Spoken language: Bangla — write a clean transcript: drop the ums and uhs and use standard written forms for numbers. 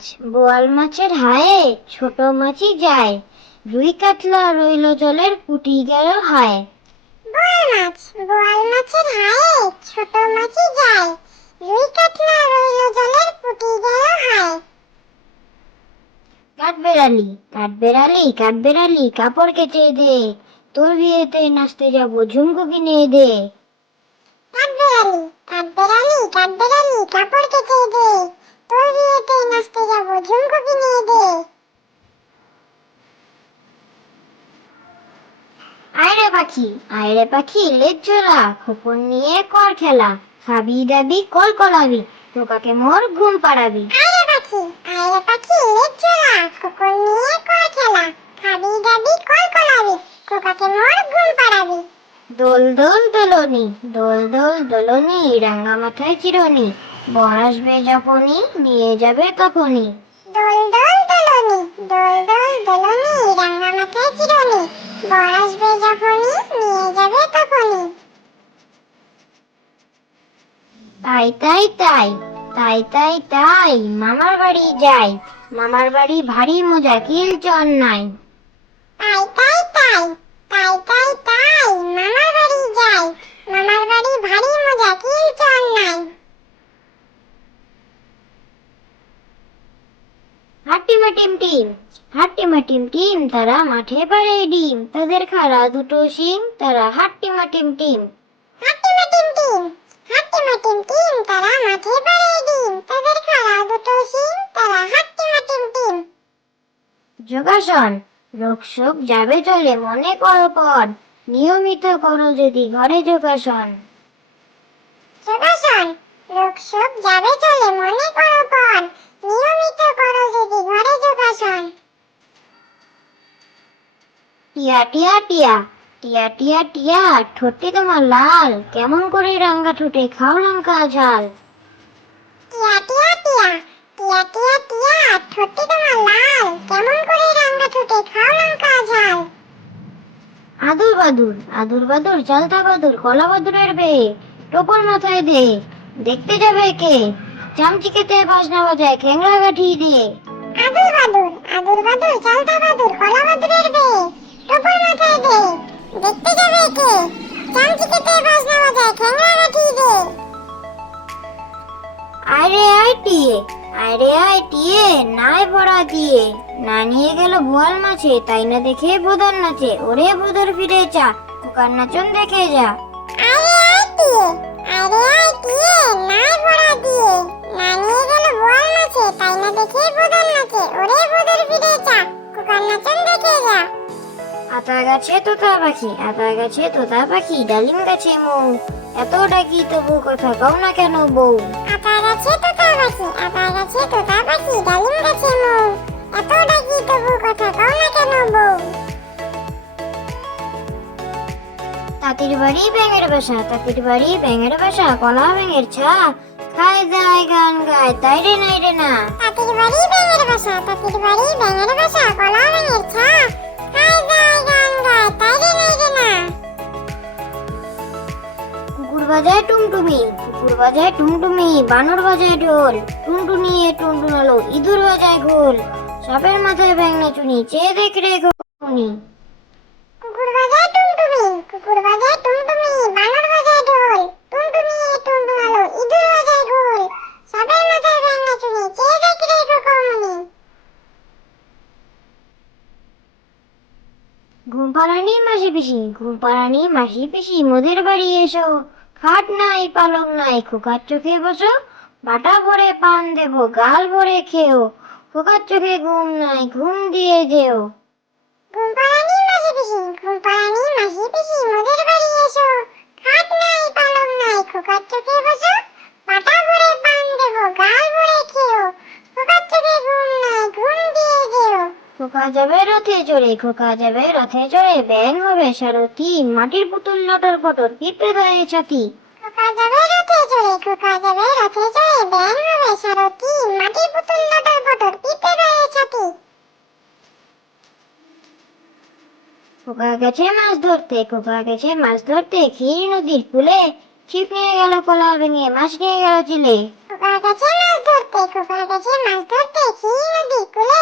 মাছ, বোয়াল মাছের হায়ে ছোট মাছই যায়, রুই কাতলা রইল জলের পুটি গেল হায়। বোয়াল মাছের হায়ে ছোট মাছই যায়, রুই কাতলা রইল জলের পুটি গেল হায়। কাঠবেড়ালি কাঠবেড়ালি কাঠবেড়ালি কাপড় কেচে দে, তোর বিয়েতে নাচতে যাব ঝুমকো কিনে দে। কাঠবেড়ালি কাঠবেড়ালি কাঠবেড়ালি কাপড় কেচে দে, তোর বিয়েতে নাচতে যাব ঝুমকো কিনে দে। আয়রে পাখি আয়রে পাখি লেজ ঝোলা, খোপন নিয়ে কর খেলা, খাবি দাবি কল কলাবি, তোকাকে মোর ঘুম পাড়াবি। আয়রে পাখি লেজ ঝোলা, খোকন নিয়ে কর খেলা, খাবি দাবি কল কলাবি, খোকাকে মোর ঘুম পাড়াবি। দোল দোল দোলনি দোল দোল দোলনি, রাঙা মাথায় চিরনি, বর আসবে যখনই নিয়ে যাবে তখনই। দোল দোল দোলনি দোল দোল দোলনি, রাঙা মাথায় চিরনি, বর আসবে যখনই নিয়ে যাবে তখনই। তাই তাই তাই তাই তাই তাই মামার বাড়ি যাই, মামার বাড়ি ভারী মজা কিল চন নাই। তাই তাই তাই তাই তাই তাই মামার বাড়ি যাই, মামার বাড়ি ভারী মজা কিল চল নাই। হাট্টিমা টিম টিম হাট্টিমা টিম টিম, তারা মাঠে পাড়ে ডিম, তাদের খাড়া দুটো শিং, তারা হাট্টিমা টিম টিম। হাট্টিমা টিম টিম হাট্টিমা টিম টিম, তারা মাঠে পাড়ে ডিম, তাদের খাড়া দুটো শিং, তারা হাট্টিমা টিম টিম। যোগাসন রোগ শোক যাবে চলে মনে করো পর, নিয়মিত করো যদি ঘরে যোগাসন। যোগাসন রোগ শোক যাবে চলে মনে করো পর, নিয়মিত করো যদি ঘরে যোগাসন। টিয়া টিয়া টিয়া টিয়া টিয়া টিয়া, ঠোঁটটি তোমার লাল, কেমন করে রাঙ্গা ঠোঁটে খাও লঙ্কা ঝাল। টিয়া টিয়া টিয়া টিয়া টিয়া টিয়া, ঠোঁটটি তোমার লাল, কেমন করে রাঙা ঠোঁটে খাও লঙ্কা ঝাল। আদুর বাদুর আদুর বাদুর চালতা বাদুর কলা বাদুরের বে, টোপর মাথায় দে, দেখতে যাবে কে, চামচিকেতে বাজনা বাজায় খ্যাংরা গাঠি দিয়ে। আদুর বাদুর চালতা বাদুর কলা বাদুরের বে, টোপর মাথায় দে, দেখতে যাবে কে, চামচিকেতে বাজনা বাজায় খ্যাংরা গাঠি দে। আরে আয় টিয়ে আরে আয় টিয়ে, নাই পড়া দিয়ে, না নিয়ে গেল বোয়াল মাছে, তাই না দেখে বোদর নাচে, ওরে বোদর ফিরে চা, খোকার নাচন দেখে যা। আরে আয় টিয়ে নাই পড়া দিয়ে, না নিয়ে গেল বোয়াল মাছে, তাই না দেখে বোদল নাচে, ওরে বোদল ফিরে চা, কুকার নাচন দেখে যা। আতা গাছে তোতা পাখি আতা গাছে তোতা পাখি, ডালিম গাছে মৌ, এত ডাকি তবু কথা কও না কেন বউ। আতা গাছে তোতা পাখি ডালিম গাছে মৌ, এত ডাকি তবু কথা কও না কেন বউ। তাঁতির বাড়ি ব্যাঙের বাসা কলা ব্যাঙের ছা, খায় দায় গান গায় তাই রে নাই রে না। তাঁতির বাড়ি ব্যাঙের বাসা কলা ব্যাঙের ছা, খায় দায় গান গায় তাই রে নাই রে না। কুকুর বাজায় টুমটুমি, বানর বাজায় ঢোল, টুনটুনিয়ে টুনটুনালো, ইঁদুর বাজায় ঘোল, সাপের মাথায় ব্যাঙ নাচুনি, চেয়ে দেখ রে ঘুনি। কুকুর বাজায় টুমটুমি, বানর বাজায় ঢোল, টুনটুনিয়ে টুনটুনালো, ইঁদুর বাজায় ঘোল, সাপের মাথায় ব্যাঙ নাচুনি, চেয়ে দেখ রে খোকমনি। ঘুম পাড়ানি মাসি পিসি মোদের বাড়ি এসো, খাট নাই পালং নাই খোকার চোখে বসো, বাটা ভরে পান দেবো গাল ভরে খেও, খোকার চোখে ঘুম নাই ঘুম দিয়ে যেও। ঘুম পাড়ানি মাসি পিসি মোদের বাড়ি এসো, খাট নাই পালং নাই খোকার চোখে বসো, বাটা ভরে পান দেবো গাল ভরে খেও, খোকার চোখে ঘুম নাই ঘুম দিয়ে যেও। খোকা যাবে রথে চড়ে, ব্যাঙ হবে সারথি, মাটির পুতুল লটর পটর পিঁপড়ে গায়ে ছাতি। খোকা যাবে রথে চড়ে, ব্যাঙ হবে সারথি, মাটির পুতুল লটর পটর পিঁপড়ে গায়ে ছাতি। খোকা গেছে মাছ ধরতে ক্ষীর নদীর কূলে, ছিপ নিয়ে গেল কলা ভেঙে মাছ নিয়ে গেল চিলে। খোকা খোকা গেছে মাছ ধরতে, খোকা গেছে মাছ ধরতে, সেই নদীর কূলে